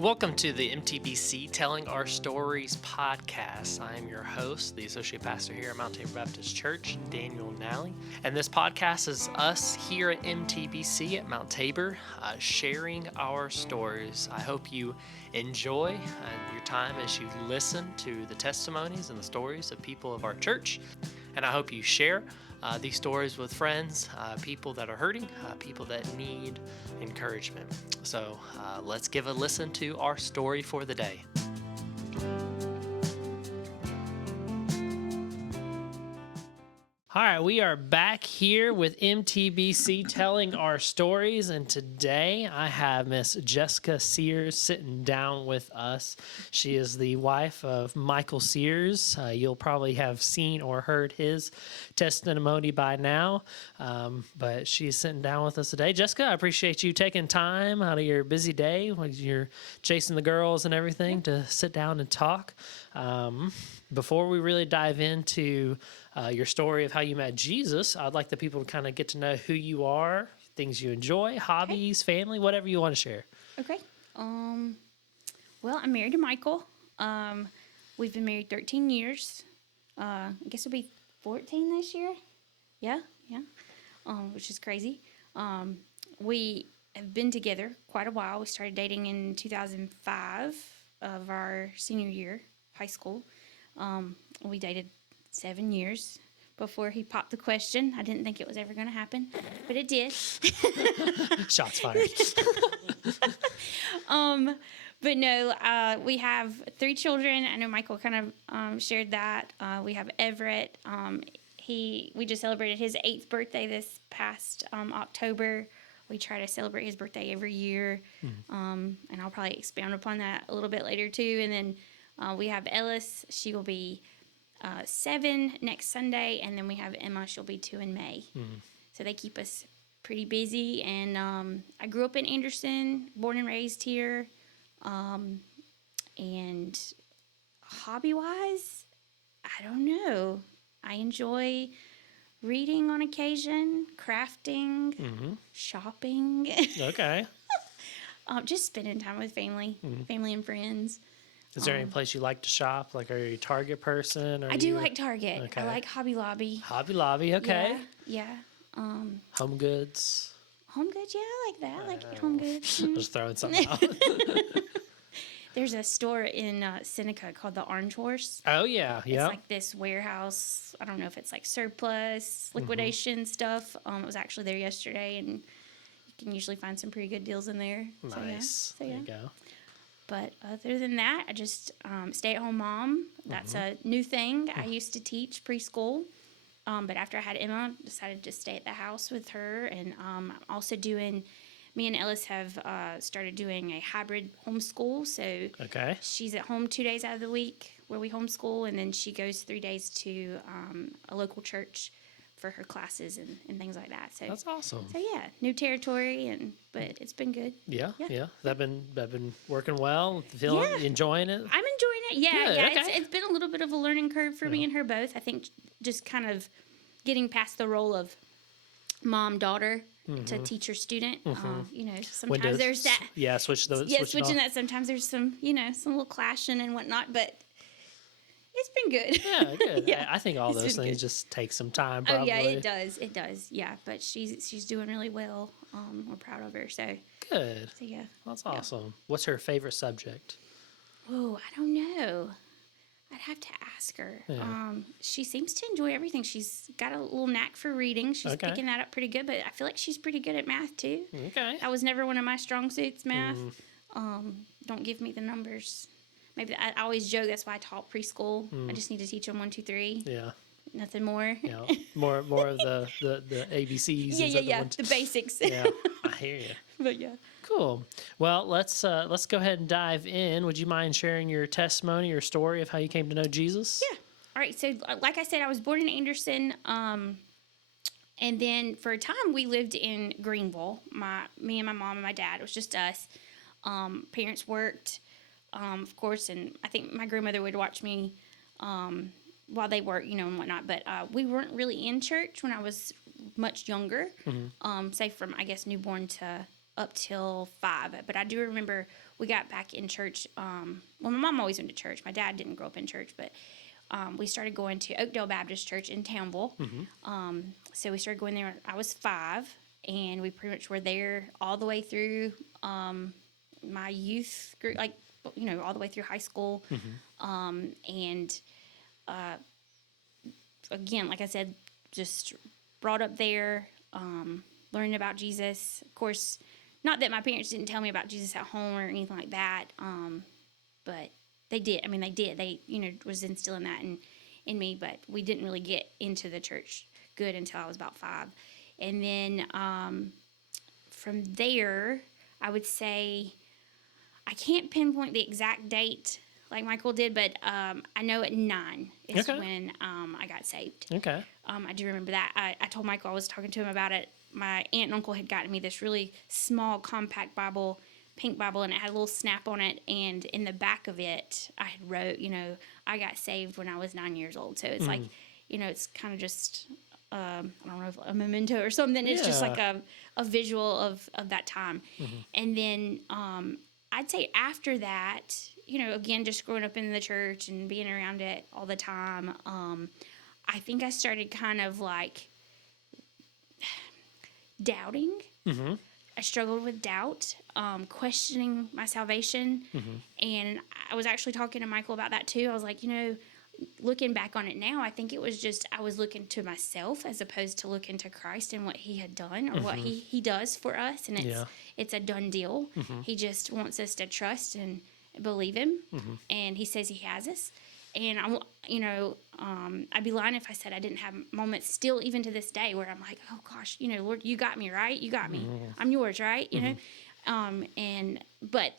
Welcome to the MTBC Telling Our Stories podcast. I am your host, the Associate Pastor here at Mount Tabor Baptist Church, Daniel Nally. And this podcast is us here at MTBC at Mount Tabor sharing our stories. I hope you enjoy your time as you listen to the testimonies and the stories of people of our church. And I hope you share these stories with friends, people that are hurting, people that need encouragement. So let's give a listen to our story for the day. All right, we are back here with MTBC Telling Our Stories, and today I have Miss Jessica Sears sitting down with us. She is the wife of Michael Sears. You'll probably have seen or heard his testimony by now, but she's sitting down with us today. Jessica, I appreciate you taking time out of your busy day when you're chasing the girls and everything to sit down and talk. Before we really dive into your story of how you met Jesus, I'd like the people to kind of get to know who you are, things you enjoy, hobbies, family, whatever you want to share. Okay. Well, I'm married to Michael. We've been married 13 years. I guess it'll be 14 this year. Yeah. Which is crazy. We have been together quite a while. We started dating in 2005 of our senior year, high school. We dated 7 years before he popped the question. I didn't think it was ever going to happen, but it did. Shots fired. But no, we have 3 children. I know Michael kind of shared that. We have Everett. We just celebrated his 8th birthday this past October. We try to celebrate his birthday every year, and I'll probably expound upon that a little bit later too. And then we have Ellis. She will be 7 next Sunday, and then we have Emma. She'll be 2 in May. So they keep us pretty busy. And I grew up in Anderson, born and raised here. And hobby-wise, I don't know. I enjoy reading on occasion, crafting, shopping. Okay. Just spending time with family and friends. Is there any place you like to shop? Like, are you a Target person? I do like Target. Okay. I like Hobby Lobby. Hobby Lobby, okay. Yeah. Home Goods. Home Goods, yeah, I like that. I like Home Goods. Just throwing something out. There's a store in Seneca called the Orange Horse. Oh, yeah. It's like this warehouse. I don't know if it's like surplus, liquidation stuff. It was actually there yesterday, and you can usually find some pretty good deals in there. Nice. So, yeah. There you go. But other than that, I just stay-at-home mom. That's a new thing. I used to teach preschool, but after I had Emma, decided to stay at the house with her. And I'm also me and Ellis have started doing a hybrid homeschool. So she's at home 2 days out of the week where we homeschool, and then she goes 3 days to a local church for her classes and things like that. So that's awesome. So yeah, new territory, but it's been good. Yeah. That been working well. Enjoying it. I'm enjoying it. Yeah. Good, Yeah. okay. It's been a little bit of a learning curve for me and her both. I think just kind of getting past the role of mom daughter to teacher student. Sometimes there's that. Yeah, switching that. Sometimes there's some little clashing and whatnot, but it's been good. Yeah, good. Yeah, I think all those things just take some time, probably. Oh, yeah, it does. It does, yeah. But she's doing really well. We're proud of her, so. Good. So, yeah. That's awesome. What's her favorite subject? Oh, I don't know. I'd have to ask her. Yeah. She seems to enjoy everything. She's got a little knack for reading. She's picking that up pretty good, but I feel like she's pretty good at math, too. Okay. That was never one of my strong suits, math. Don't give me the numbers. Maybe I always joke that's why I taught preschool. I just need to teach them 1, 2, 3. Yeah. Nothing more. Yeah. More of the ABCs. Yeah. The basics. Yeah. I hear you. But yeah. Cool. Well, let's go ahead and dive in. Would you mind sharing your testimony, your story of how you came to know Jesus? Yeah. All right. So, like I said, I was born in Anderson. And then for a time we lived in Greenville. Me and my mom and my dad. It was just us. Parents worked. Of course, and I think my grandmother would watch me while they worked, and whatnot. But we weren't really in church when I was much younger, say from, I guess, newborn to up till 5. But I do remember we got back in church. Well, my mom always went to church. My dad didn't grow up in church, but we started going to Oakdale Baptist Church in Townville. So we started going there when I was 5, and we pretty much were there all the way through my youth group, like, all the way through high school. And again, like I said, just brought up there, learning about Jesus. Of course, not that my parents didn't tell me about Jesus at home or anything like that, but they did. I mean, they did. They, was instilling that in me, but we didn't really get into the church good until I was about 5. And then from there, I would say, I can't pinpoint the exact date like Michael did, but I know at 9 is when I got saved. Okay. I do remember that. I told Michael, I was talking to him about it. My aunt and uncle had gotten me this really small, compact Bible, pink Bible, and it had a little snap on it. And in the back of it, I had wrote, I got saved when I was 9 years old. So it's like, it's kind of just, I don't know, if a memento or something. It's just like a visual of that time. And then I'd say after that, again, just growing up in the church and being around it all the time, I think I started kind of like doubting. I struggled with doubt, questioning my salvation. And I was actually talking to Michael about that too. I was like, looking back on it now, I think it was just I was looking to myself as opposed to looking to Christ and what he had done or what he does for us. And it's a done deal. He just wants us to trust and believe him. And he says he has us. And I'd be lying if I said I didn't have moments still, even to this day, where I'm like, oh gosh, Lord, you got me, right? You got me. I'm yours, right? But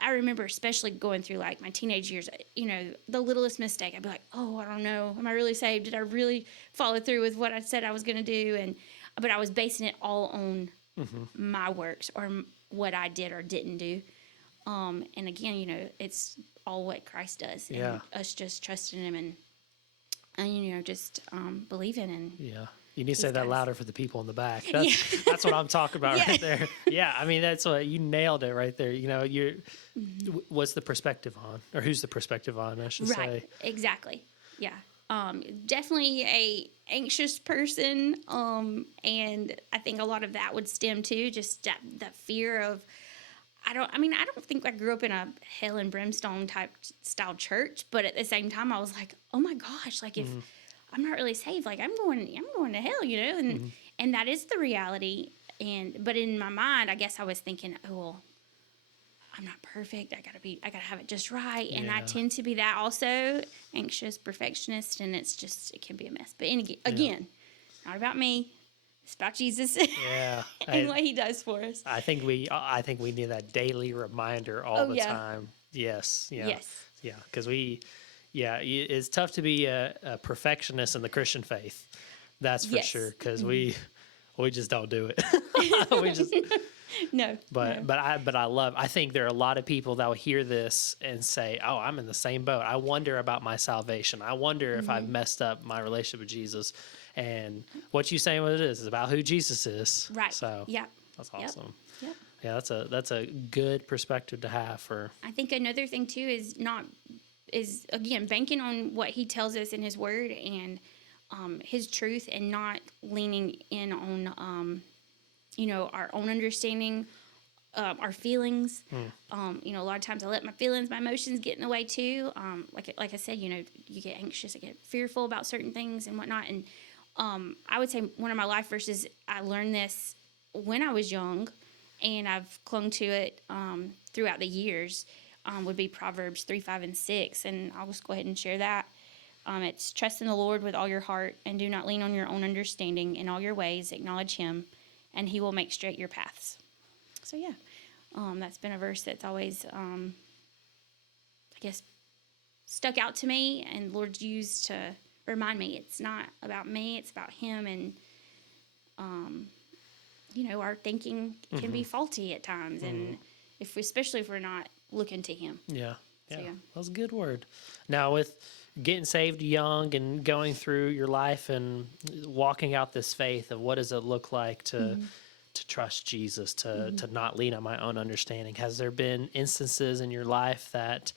I remember especially going through like my teenage years, the littlest mistake, I'd be like, oh, I don't know. Am I really saved? Did I really follow through with what I said I was going to do? But I was basing it all on my works or what I did or didn't do. And again, it's all what Christ does. And us just trusting him and just believing. And you need to say that louder for the people in the back. That's what I'm talking about right there. Yeah, I mean, that's what you nailed it right there. What's the perspective on, or who's the perspective on, I should say. Right, exactly. Yeah. Definitely a anxious person. And I think a lot of that would stem too, just that fear of, I don't think I grew up in a hell and brimstone type style church, but at the same time, I was like, oh my gosh, like if I'm not really saved, like I'm going to hell, and that is the reality. But in my mind, I guess I was thinking, oh, well, I'm not perfect. I gotta have it just right. And I tend to be that also, anxious, perfectionist, and it can be a mess. But again, not about me. It's about Jesus and what he does for us. I think we need that daily reminder all the time. Yes. Yeah. Because it's tough to be a perfectionist in the Christian faith. That's for sure. Because we just don't do it. We just no. But I think there are a lot of people that will hear this and say, "Oh, I'm in the same boat. I wonder about my salvation. I wonder if I've messed up my relationship with Jesus." And what you saying, what it is about who Jesus is. Right. So that's awesome. Yep. Yeah, that's a good perspective to have for. I think another thing too is again banking on what he tells us in his word and his truth, and not leaning in on our own understanding, our feelings. A lot of times I let my feelings, my emotions get in the way too. Like I said, you get anxious, I get fearful about certain things and whatnot. And I would say one of my life verses, I learned this when I was young, and I've clung to it throughout the years, would be Proverbs 3, 5, and 6. And I'll just go ahead and share that. It's trust in the Lord with all your heart, and do not lean on your own understanding. In all your ways, acknowledge him, and he will make straight your paths. So that's been a verse that's always, I guess, stuck out to me, and Lord's used to remind me it's not about me, it's about him. And our thinking can be faulty at times, and especially if we're not looking to him. That's a good word. Now, with getting saved young and going through your life and walking out this faith of what does it look like to to trust Jesus, to not lean on my own understanding? Has there been instances in your life that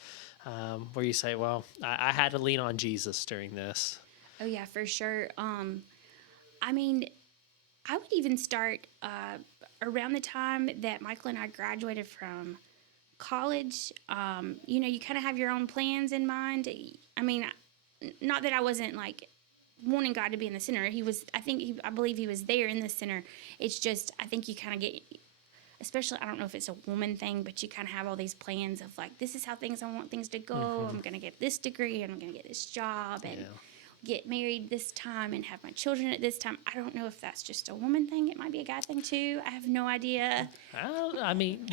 where you say, well, I had to lean on Jesus during this? Oh yeah, for sure. I mean, I would even start around the time that Michael and I graduated from college. You kind of have your own plans in mind. I mean, not that I wasn't like wanting God to be in the center. He was. I believe he was there in the center. It's just I think you kind of get, especially I don't know if it's a woman thing, but you kind of have all these plans of like, this is how I want things to go. I'm gonna get this degree, and I'm gonna get this job, and get married this time, and have my children at this time. I don't know if that's just a woman thing. It might be a guy thing too. I have no idea. I mean,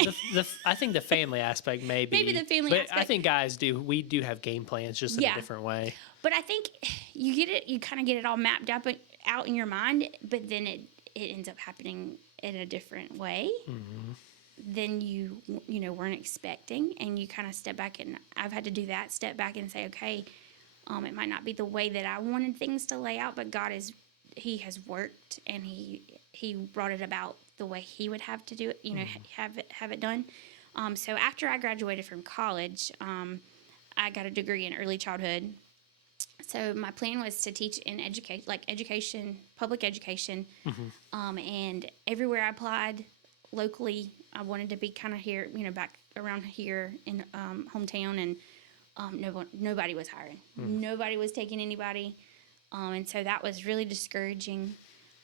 I think the family aspect maybe The family but aspect. I think guys do. We do have game plans, just in a different way. But I think you kind of get it all mapped up out in your mind, but then it ends up happening in a different way than you weren't expecting, and you kind of step back, and I've had to do that, step back and say, okay, it might not be the way that I wanted things to lay out, but he has worked, and he brought it about the way he would have to do it, have it done. So after I graduated from college, I got a degree in early childhood. So my plan was to teach in education, public education, and everywhere I applied locally, I wanted to be kind of here, back around here in hometown, and nobody was hiring. Nobody was taking anybody, and so that was really discouraging.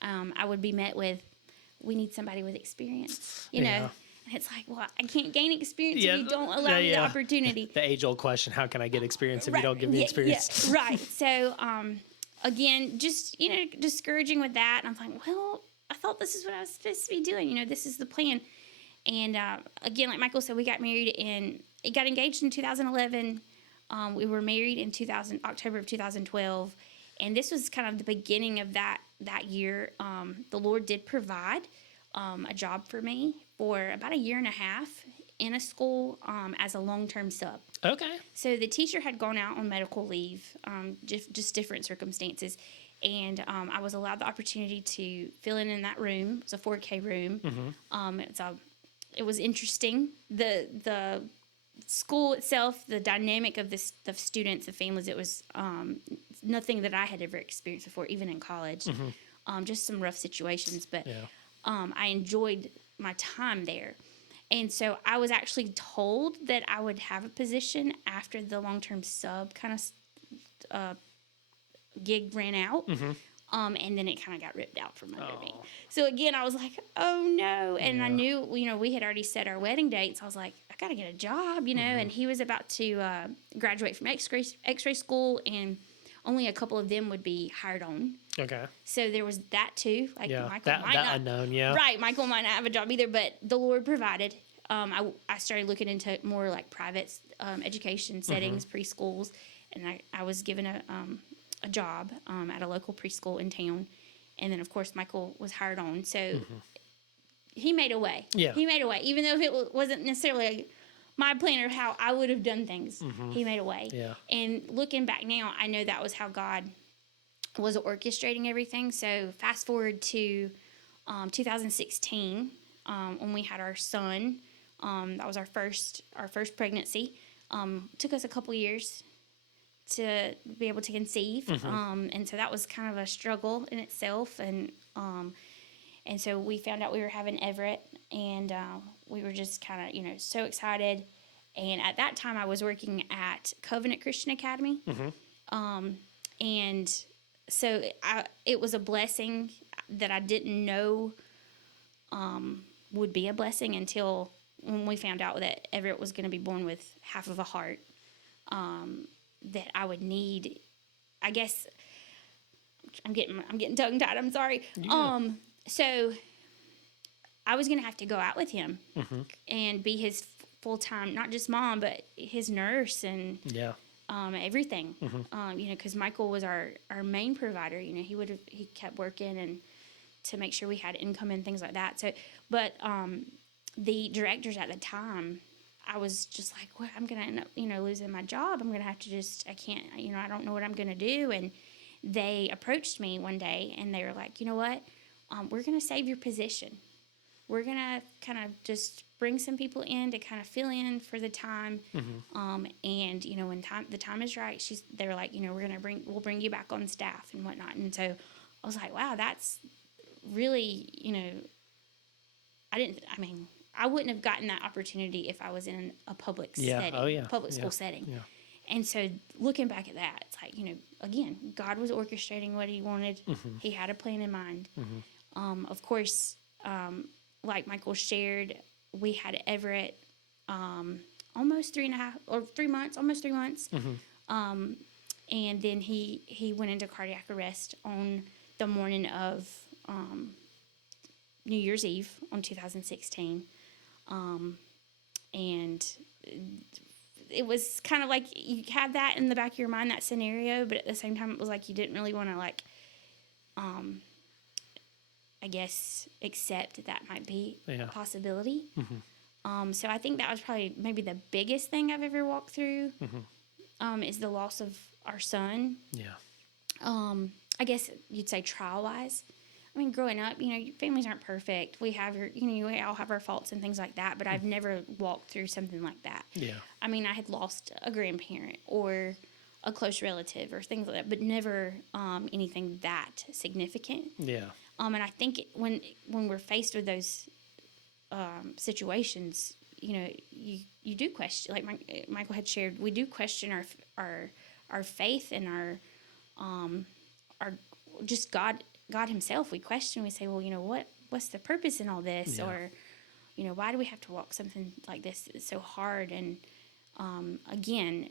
I would be met with, "We need somebody with experience," know. And it's like, well, I can't gain experience if you don't allow me the opportunity. The age-old question: how can I get experience if you don't give me experience? Yeah, right. So, again, just discouraging with that. And I'm like, well, I thought this is what I was supposed to be doing. This is the plan. And again, like Michael said, we got married got engaged in 2011. We were married in October of 2012, and this was kind of the beginning of that year. The Lord did provide a job for me for about a year and a half in a school as a long-term sub. Okay. So the teacher had gone out on medical leave, just different circumstances, and I was allowed the opportunity to fill in that room. It was a 4K room. It was interesting. The school itself, the dynamic of the students, the families, it was nothing that I had ever experienced before, even in college. Just some rough situations, but I enjoyed my time there. And so I was actually told that I would have a position after the long-term sub kind of gig ran out. And then it kind of got ripped out from under me. So again, I was like, oh no. And I knew, we had already set our wedding date. So I was like, I got to get a job, and he was about to graduate from x-ray school, and only a couple of them would be hired on. Okay. So there was that too. Like Michael might not unknown, right. Michael might not have a job either, but the Lord provided. I started looking into more like private education settings, preschools, and I was given a job at a local preschool in town, and then of course Michael was hired on. So he made a way. Yeah. He made a way, even though it wasn't necessarily my plan or how I would have done things. He made a way. Yeah. And looking back now, I know that was how God was orchestrating everything. So fast forward to 2016, when we had our son. That was our first pregnancy. Took us a couple years to be able to conceive, and so that was kind of a struggle in itself. And so we found out we were having Everett, and we were just kind of so excited. And at that time, I was working at Covenant Christian Academy, and so it was a blessing that I didn't know would be a blessing until when we found out that Everett was going to be born with half of a heart, that I would need, I guess, I'm getting tongue tied. I'm sorry. Yeah. So I was going to have to go out with him and be his full-time, not just mom, but his nurse and everything. Because Michael was our main provider. He kept working and to make sure we had income and things like that. So, but the directors at the time, I was just like, well, I'm going to end up, losing my job. I'm going to have to I can't, I don't know what I'm going to do. And they approached me one day and they were like, you know what? We're going to save your position. we're going to kind of just bring some people in to kind of fill in for the time. And, you know, when the time is right, they're like, you know, we'll bring you back on staff and whatnot. And so I was like, wow, that's really, you know, I wouldn't have gotten that opportunity if I was in a public setting, public school setting. Yeah. And so looking back at that, it's like, you know, again, God was orchestrating what he wanted. He had a plan in mind. Of course, like Michael shared, we had Everett almost 3 months. And then he went into cardiac arrest on the morning of New Year's Eve on 2016. And it was kind of like you had that in the back of your mind, that scenario, but at the same time, it was like you didn't really want to, like, I guess, accept that might be a possibility. So I think that was probably maybe the biggest thing I've ever walked through, is the loss of our son. I guess you'd say trial-wise. I mean, growing up, you know, families aren't perfect. We all have our faults and things like that, but I've never walked through something like that. I mean, I had lost a grandparent or a close relative or things like that, but never anything that significant. And I think when we're faced with those situations, you know, you do question, like Michael had shared, we do question our faith and our just God himself. We question, we say, well, you know, what's the purpose in all this? Or, you know, why do we have to walk something like this that's so hard? And again,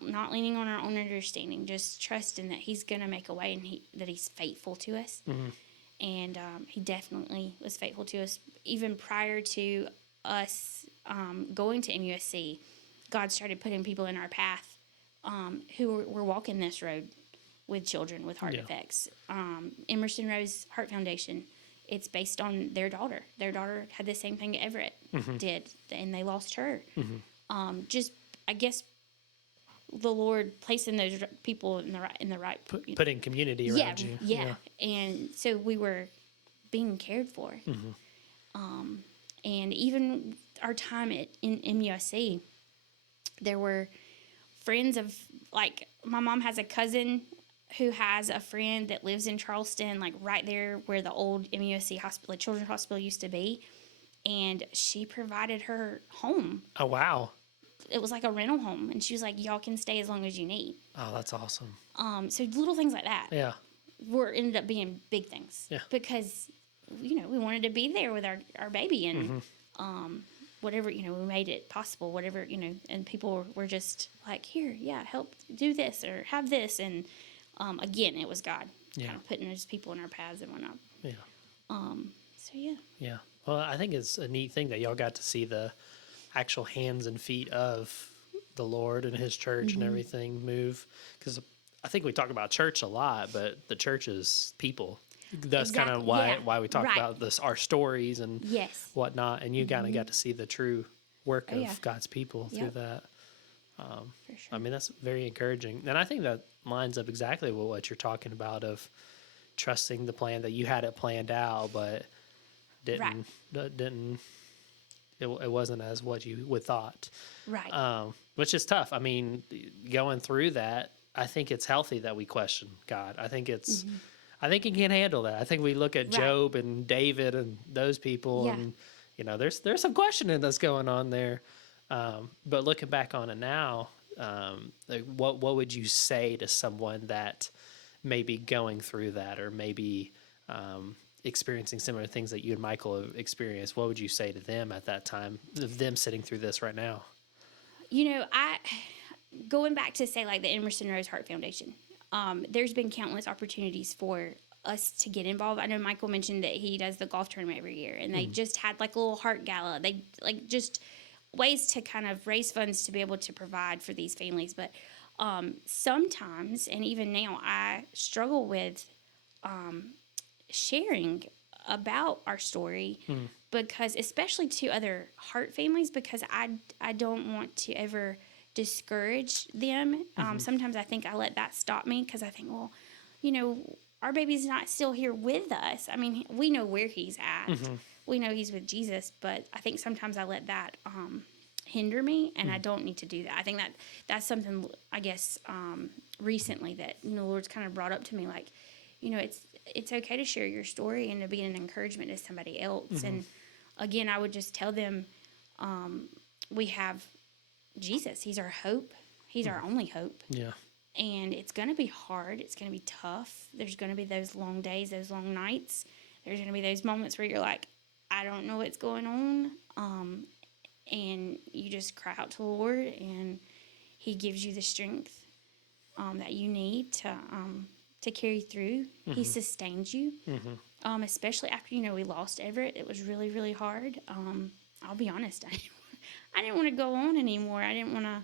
not leaning on our own understanding, just trusting that he's going to make a way and that he's faithful to us. And he definitely was faithful to us. Even prior to us going to MUSC, God started putting people in our path who were walking this road with children with heart defects. Emerson Rose Heart Foundation, it's based on their daughter. Their daughter had the same thing Everett did, and they lost her. Just, I guess, the Lord placing those people in the right putting community around you. And so we were being cared for. And even our time in MUSC, there were friends of, like, my mom has a cousin who has a friend that lives in Charleston, like right there where the old MUSC hospital, like Children's Hospital, used to be. And she provided her home. Oh, wow. It was like a rental home, and she was like, y'all can stay as long as you need. Oh, that's awesome. So little things like that ended up being big things. Because, you know, we wanted to be there with our baby, and whatever, you know, we made it possible, whatever, you know, and people were just like, here, help do this or have this. And again, it was God kind of putting those people in our paths and whatnot. Well, I think it's a neat thing that y'all got to see the actual hands and feet of the Lord and his church and everything move. Because I think we talk about church a lot, but the church is people. That's kind of why we talk about this, our stories and whatnot. And you kind of got to see the true work of God's people through that. For sure. I mean, that's very encouraging. And I think that lines up exactly with what you're talking about, of trusting the plan, that you had it planned out, but it wasn't as what you would thought. Which is tough. I mean, going through that, I think it's healthy that we question God. I think it's, I think he can handle that. I think we look at Job and David and those people, and, you know, there's some questioning that's going on there. But looking back on it now, like what would you say to someone that may be going through that, or maybe experiencing similar things that you and Michael have experienced? What would you say to them at that time, of them sitting through this right now? You know, going back to, say, like the Emerson Rose Heart Foundation, there's been countless opportunities for us to get involved. I know Michael mentioned that he does the golf tournament every year, and they just had like a little heart gala. They like just ways to kind of raise funds to be able to provide for these families. But sometimes, and even now, I struggle with sharing about our story, because, especially to other heart families, because I don't want to ever discourage them. Sometimes I think I let that stop me, because I think, well, you know, our baby's not still here with us. I mean, we know where he's at, we know he's with Jesus, but I think sometimes I let that hinder me, and I don't need to do that. I think that that's something, I guess, recently that, the Lord's kind of brought up to me, like, it's okay to share your story and to be an encouragement to somebody else. And again, I would just tell them, we have Jesus. He's our hope. He's our only hope. Yeah. And it's going to be hard. It's going to be tough. There's going to be those long days, those long nights. There's going to be those moments where you're like, I don't know what's going on. And you just cry out to the Lord, and he gives you the strength that you need to carry through. He sustains you, especially after, we lost Everett. It was really, really hard. I'll be honest. I didn't want to go on anymore. I didn't want to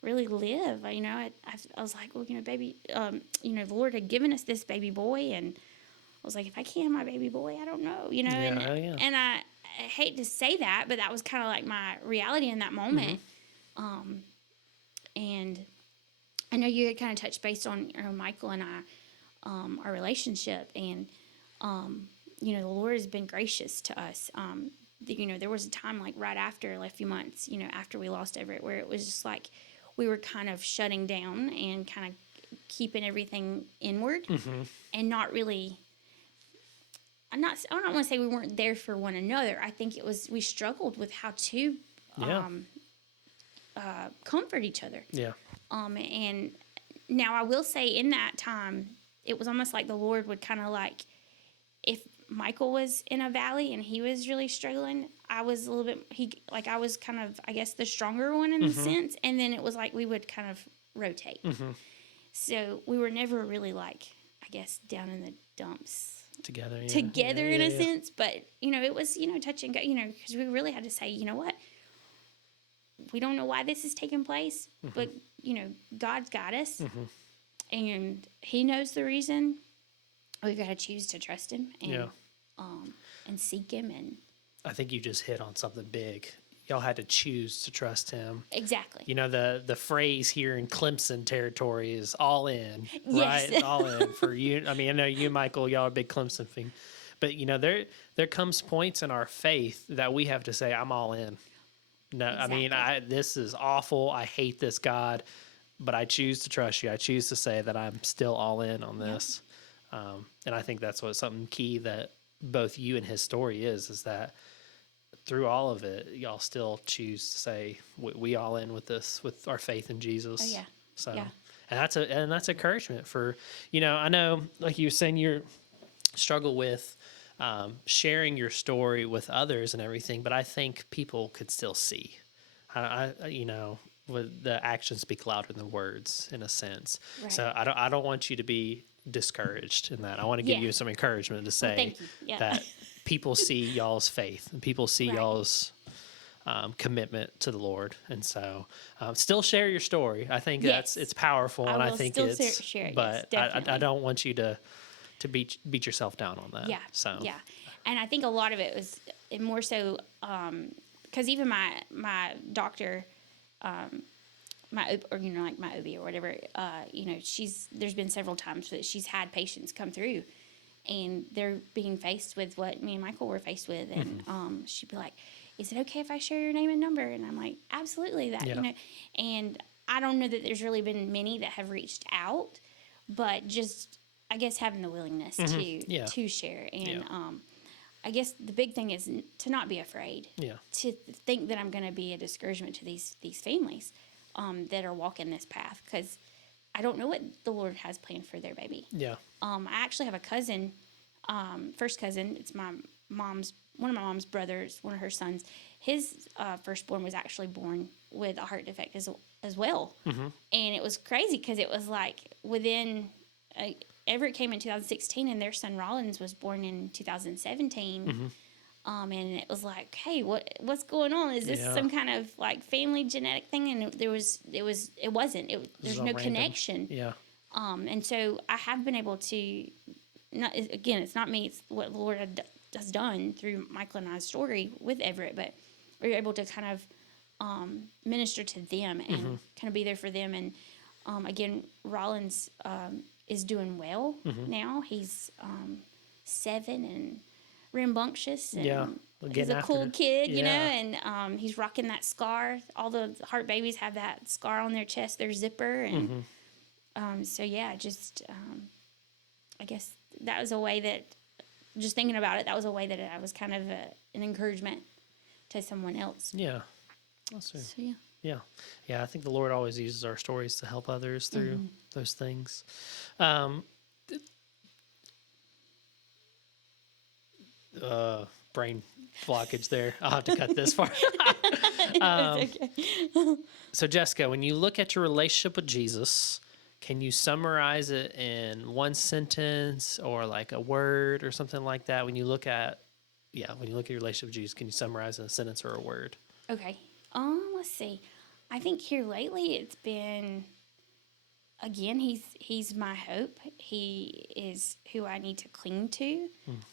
really live. I was like, well, baby, the Lord had given us this baby boy, and I was like, if I can't have my baby boy, I don't know, and I hate to say that, but that was kind of like my reality in that moment. And I know you had kind of touched base on Michael and I, our relationship, and the Lord has been gracious to us. There was a time, like right after, like a few months, after we lost Everett, where it was just like we were kind of shutting down and kind of keeping everything inward, and not really. I don't want to say we weren't there for one another. I think it was, we struggled with how to comfort each other. Yeah. And now I will say, in that time, it was almost like the Lord would kind of like, if Michael was in a valley and he was really struggling, I was a little bit, I was kind of, I guess, the stronger one in a sense. And then it was like we would kind of rotate. So we were never really, like, I guess, down in the dumps Together in a sense, but it was touch and go, because we really had to say, what, we don't know why this is taking place, but God's got us, and he knows the reason. We've got to choose to trust him and seek him. And I think you just hit on something big. Y'all had to choose to trust him. Exactly. The phrase here in Clemson territory is all in, yes. right? All in for you. I mean, I know you, Michael, y'all are a big Clemson fan, but there comes points in our faith that we have to say, I'm all in. No, Exactly. I mean, this is awful. I hate this God, but I choose to trust you. I choose to say that I'm still all in on this. And I think that's something key that both you and his story is that through all of it, y'all still choose to say, we all in with this, with our faith in Jesus. Oh, yeah. So, yeah. and that's encouragement for, I know, like you were saying, you struggle with sharing your story with others and everything, but I think people could still see. With the actions speak louder than words, in a sense. Right. So I don't want you to be discouraged in that. I want to give you some encouragement to say that people see y'all's faith and people see y'all's commitment to the Lord, and so still share your story. I think it's powerful, and I think it's share it. But I don't want you to beat yourself down on that. Yeah. And I think a lot of it was more so because even my doctor, my OB or whatever, there's been several times that she's had patients come through, and they're being faced with what me and Michael were faced with, and she'd be like, "Is it okay if I share your name and number?" And I'm like, "Absolutely." And I don't know that there's really been many that have reached out, but just, I guess, having the willingness to share, and I guess the big thing is to not be afraid. To think that I'm going to be a discouragement to these families that are walking this path, because I don't know what the Lord has planned for their baby. I actually have a cousin, first cousin. It's one of my mom's brothers, one of her sons. His firstborn was actually born with a heart defect as well, and it was crazy because it was like within. Everett came in 2016, and their son Rollins was born in 2017. And it was like, hey, what's going on? Is this some kind of like family genetic thing? And it wasn't. There's no connection. And so I have been able to, it's not me, it's what the Lord has done through Michael and I's story with Everett, but we're able to kind of minister to them and kind of be there for them. And again, Rollins is doing well now. He's 7, and rambunctious. And Yeah. he's Getting a after cool it. kid, you know, Yeah. and he's rocking that scar. All the heart babies have that scar on their chest, their zipper. And so, yeah, just I guess that was a way that, just thinking about it, that was a way that I was kind of an encouragement to someone else. Yeah. That's true. So, yeah. Yeah. Yeah. I think the Lord always uses our stories to help others through those things. Um, Brain blockage there. I'll have to cut this part. It's okay. So, Jessica, when you look at your relationship with Jesus, can you summarize it in one sentence or like a word or something like that? When you look at your relationship with Jesus, can you summarize in a sentence or a word? Okay. Let's see. I think here lately it's been, again, he's my hope. He is who I need to cling to,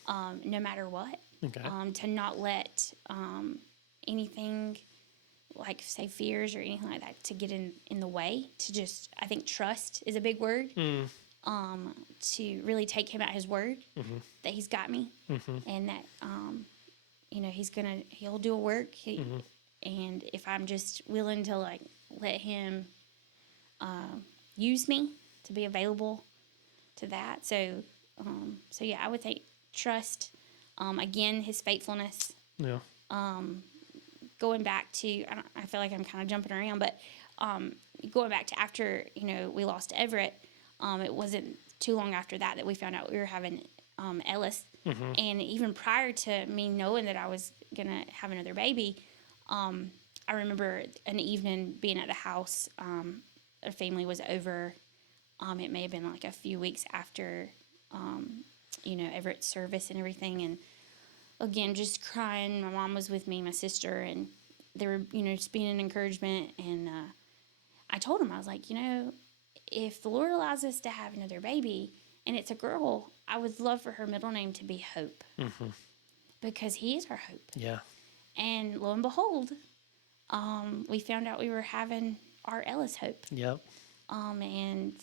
no matter what. Okay. To not let anything like, say, fears or anything like that to get in the way. To just, I think trust is a big word. To really take him at his word, that he's got me, and that he'll do a work. And if I'm just willing to like let him use me, to be available to that. So yeah, I would say trust. Again, his faithfulness. Yeah. Going back to, I feel like I'm kind of jumping around, but going back to after we lost Everett, it wasn't too long after that we found out we were having Ellis, and even prior to me knowing that I was gonna have another baby, I remember an evening being at the house. Our family was over. It may have been like a few weeks after, Everett's service and everything, and again, just crying. My mom was with me, my sister, and they were, just being an encouragement. And I told him, I was like, if the Lord allows us to have another baby and it's a girl, I would love for her middle name to be Hope, because he is our hope. Yeah. And lo and behold, we found out we were having our Ellis Hope. Yep. And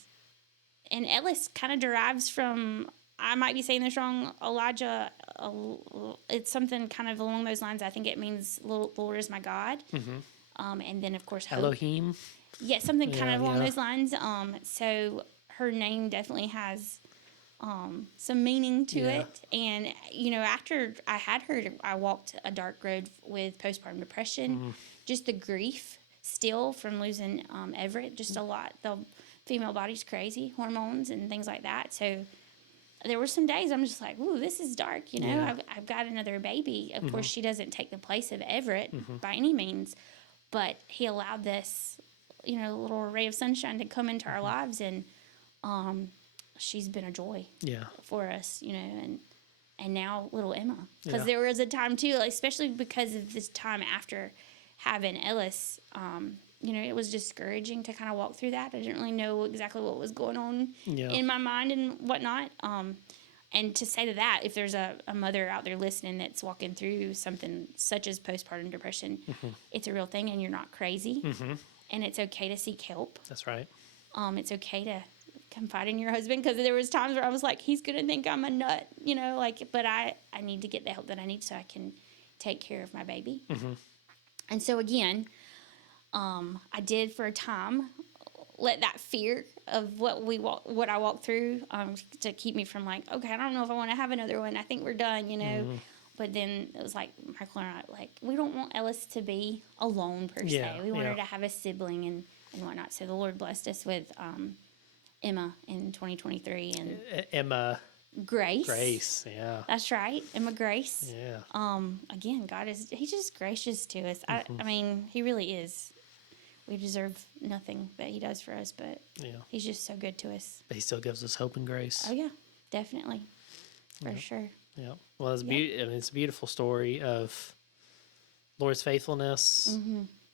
Ellis kind of derives from, I might be saying this wrong, Elijah. It's something kind of along those lines. I think it means Lord is my God. And then, of course, Hope. Elohim. Yeah, something kind of along yeah. those lines. So her name definitely has some meaning to it. And, after I had her, I walked a dark road with postpartum depression. Just the grief still from losing Everett, just a lot. The female body's crazy, hormones and things like that. So there were some days I'm just like, ooh, this is dark, I've got another baby. Of course, she doesn't take the place of Everett by any means, but he allowed this, little ray of sunshine to come into our lives, and she's been a joy for us, and now little Emma. Because there was a time, too, especially because of this time after having Ellis, it was discouraging to kind of walk through that. I didn't really know exactly what was going on in my mind and whatnot. And to say to that, if there's a mother out there listening that's walking through something such as postpartum depression, it's a real thing, and you're not crazy. And it's okay to seek help. That's right. It's okay to confide in your husband, because there was times where I was like, he's going to think I'm a nut, but I need to get the help that I need so I can take care of my baby. And so again, I did for a time let that fear of what I walked through to keep me from like, okay, I don't know if I want to have another one. I think we're done, But then it was like Michael and I, we don't want Ellis to be alone per se. We want her to have a sibling and whatnot. So the Lord blessed us with Emma in 2023 and Emma. Grace. Grace, yeah. That's right, Emma Grace. Yeah. Again, he's just gracious to us. I mean, he really is. We deserve nothing that he does for us, but he's just so good to us. But he still gives us hope and grace. Oh, yeah, definitely. For sure. Yeah. Well, it's a beautiful story of Lord's faithfulness,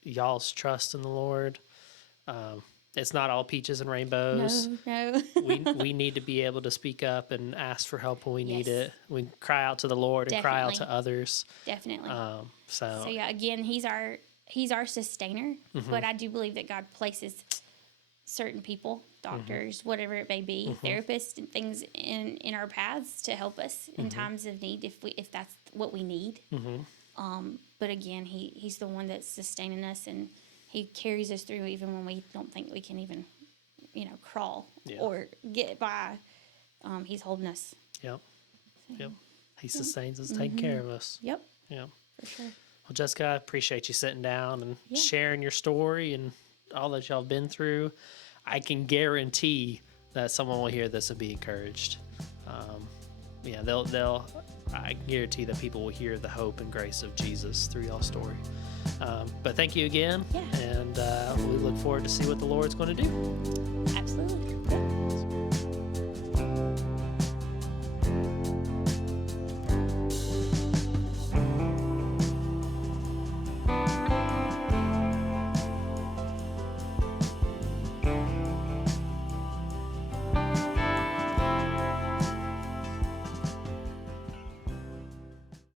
y'all's trust in the Lord. It's not all peaches and rainbows. No. we need to be able to speak up and ask for help when we need it. We cry out to the Lord and cry out to others. Definitely. So yeah, again, he's our sustainer, but I do believe that God places certain people, doctors, whatever it may be, therapists and things in our paths to help us in times of need if that's what we need. But again, he's the one that's sustaining us, and he carries us through even when we don't think we can even, crawl or get by. He's holding us. Yep. Yep. He sustains us, taking care of us. Yep. Yeah. For sure. Well, Jessica, I appreciate you sitting down and sharing your story and all that y'all have been through. I can guarantee that someone will hear this and be encouraged. I can guarantee that people will hear the hope and grace of Jesus through y'all's story. But thank you again. Yeah. And we look forward to see what the Lord's going to do. Absolutely.